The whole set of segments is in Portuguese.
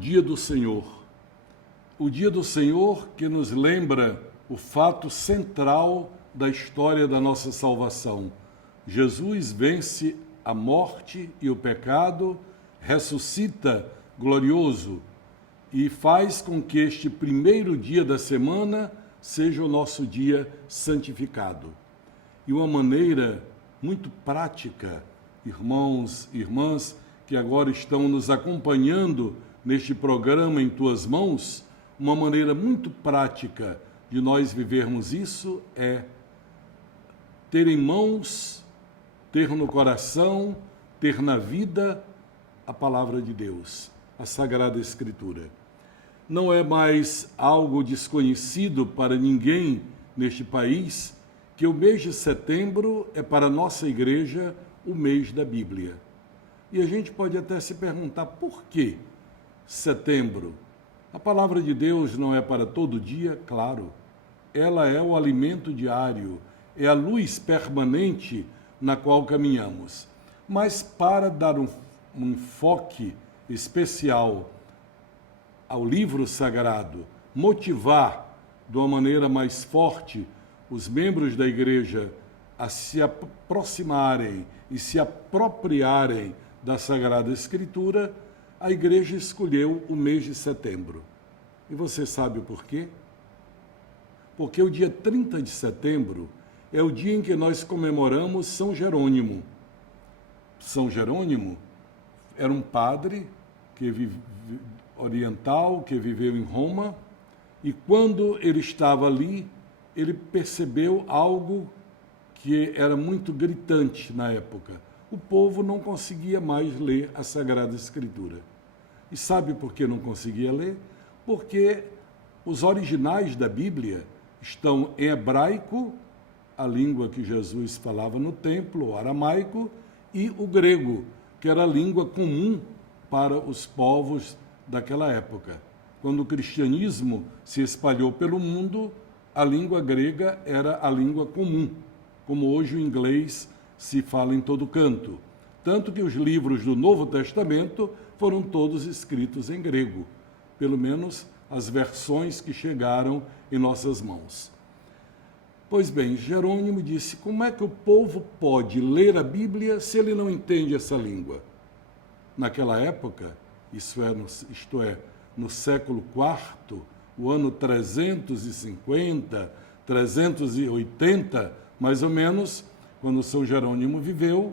dia do Senhor. O dia do Senhor que nos lembra o fato central da história da nossa salvação. Jesus vence a morte e o pecado, ressuscita glorioso e faz com que este primeiro dia da semana seja o nosso dia santificado. E uma maneira muito prática, irmãos e irmãs que agora estão nos acompanhando neste programa Em Tuas Mãos, uma maneira muito prática de nós vivermos isso é ter em mãos, ter no coração, ter na vida a palavra de Deus, a Sagrada Escritura. Não é mais algo desconhecido para ninguém neste país que o mês de setembro é para a nossa igreja o mês da Bíblia. E a gente pode até se perguntar por que setembro? A palavra de Deus não é para todo dia? Claro. Ela é o alimento diário, é a luz permanente na qual caminhamos. Mas para dar um enfoque especial ao livro sagrado, motivar de uma maneira mais forte os membros da igreja a se aproximarem e se apropriarem da Sagrada Escritura, a igreja escolheu o mês de setembro. E você sabe o porquê? Porque o dia 30 de setembro é o dia em que nós comemoramos São Jerônimo. São Jerônimo era um padre oriental que viveu em Roma, e quando ele estava ali, ele percebeu algo que era muito gritante na época. O povo não conseguia mais ler a Sagrada Escritura. E sabe por que não conseguia ler? Porque os originais da Bíblia estão em hebraico, a língua que Jesus falava no templo, o aramaico, e o grego, que era a língua comum para os povos daquela época. Quando o cristianismo se espalhou pelo mundo, a língua grega era a língua comum, como hoje o inglês se fala em todo canto. Tanto que os livros do Novo Testamento foram todos escritos em grego, pelo menos as versões que chegaram em nossas mãos. Pois bem, Jerônimo disse, como é que o povo pode ler a Bíblia se ele não entende essa língua? Naquela época, isto é, no século IV, o ano 350, 380, mais ou menos, quando São Jerônimo viveu,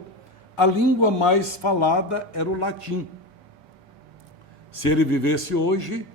a língua mais falada era o latim. Se ele vivesse hoje,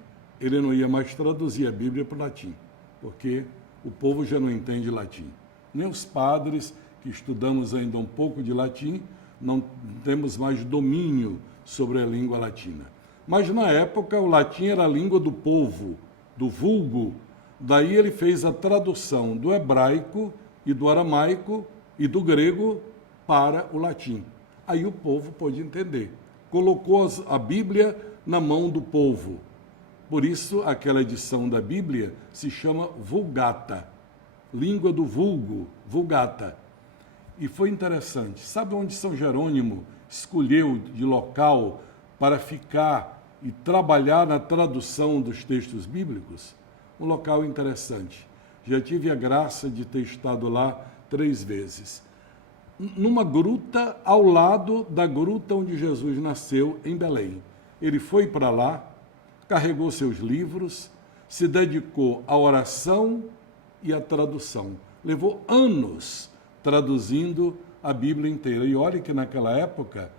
ele não ia mais traduzir a Bíblia para o latim, porque o povo já não entende latim. Nem os padres, que estudamos ainda um pouco de latim, não temos mais domínio sobre a língua latina. Mas na época o latim era a língua do povo, do vulgo. Daí ele fez a tradução do hebraico e do aramaico e do grego para o latim. Aí o povo pôde entender. Colocou a Bíblia na mão do povo. Por isso, aquela edição da Bíblia se chama Vulgata, língua do vulgo, Vulgata. E foi interessante. Sabe onde São Jerônimo escolheu de local para ficar e trabalhar na tradução dos textos bíblicos? Um local interessante. Já tive a graça de ter estado lá 3 vezes. Numa gruta ao lado da gruta onde Jesus nasceu, em Belém. Ele foi para lá, carregou seus livros, se dedicou à oração e à tradução. Levou anos traduzindo a Bíblia inteira. E olha que naquela época,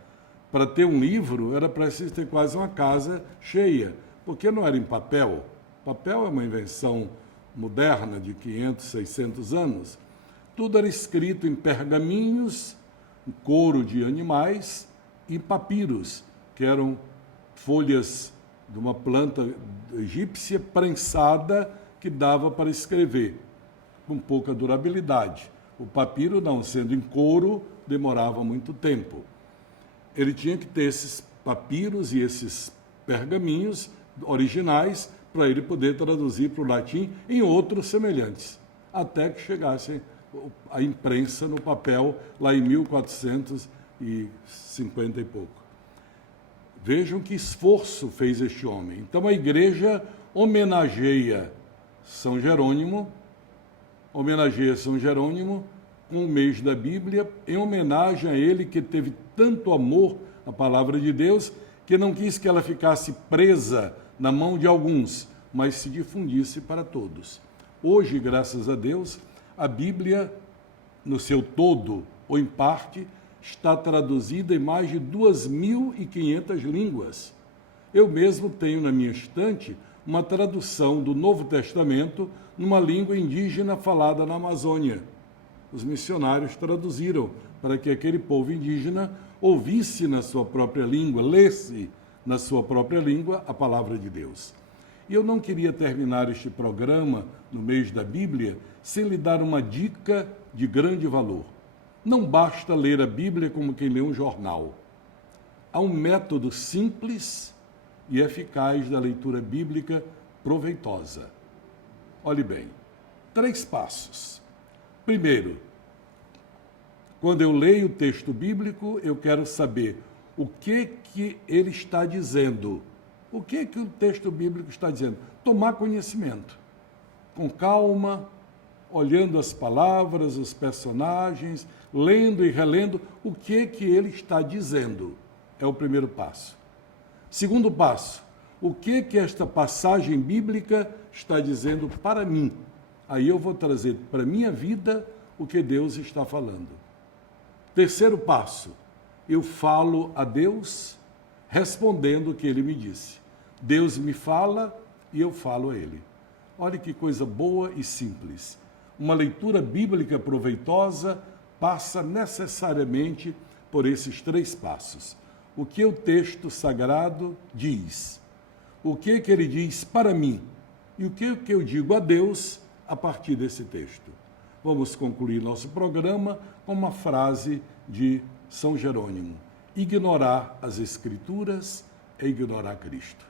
para ter um livro, era preciso ter quase uma casa cheia, porque não era em papel. Papel é uma invenção moderna de 500, 600 anos. Tudo era escrito em pergaminhos, em couro de animais e papiros, que eram folhas de uma planta egípcia prensada que dava para escrever, com pouca durabilidade. O papiro, não sendo em couro, demorava muito tempo. Ele tinha que ter esses papiros e esses pergaminhos originais para ele poder traduzir para o latim em outros semelhantes, até que chegasse a imprensa no papel lá em 1450 e pouco. Vejam que esforço fez este homem. Então a igreja homenageia São Jerônimo com o mês da Bíblia, em homenagem a ele que teve tanto amor à palavra de Deus, que não quis que ela ficasse presa na mão de alguns, mas se difundisse para todos. Hoje, graças a Deus, a Bíblia, no seu todo ou em parte, está traduzida em mais de 2.500 línguas. Eu mesmo tenho na minha estante uma tradução do Novo Testamento numa língua indígena falada na Amazônia. Os missionários traduziram para que aquele povo indígena ouvisse na sua própria língua, lesse na sua própria língua a palavra de Deus. E eu não queria terminar este programa no mês da Bíblia sem lhe dar uma dica de grande valor. Não basta ler a Bíblia como quem lê um jornal. Há um método simples e eficaz da leitura bíblica proveitosa. Olhe bem, 3 passos. Primeiro, quando eu leio o texto bíblico, eu quero saber o que ele está dizendo. O que o texto bíblico está dizendo? Tomar conhecimento. Com calma, olhando as palavras, os personagens, lendo e relendo o que ele está dizendo. É o primeiro passo. Segundo passo, o que esta passagem bíblica está dizendo para mim? Aí eu vou trazer para a minha vida o que Deus está falando. Terceiro passo, eu falo a Deus respondendo o que ele me disse. Deus me fala e eu falo a ele. Olha que coisa boa e simples. Uma leitura bíblica proveitosa passa necessariamente por esses 3 passos. O que o texto sagrado diz? O que ele diz para mim? E o que eu digo a Deus a partir desse texto? Vamos concluir nosso programa com uma frase de São Jerônimo: ignorar as Escrituras é ignorar Cristo.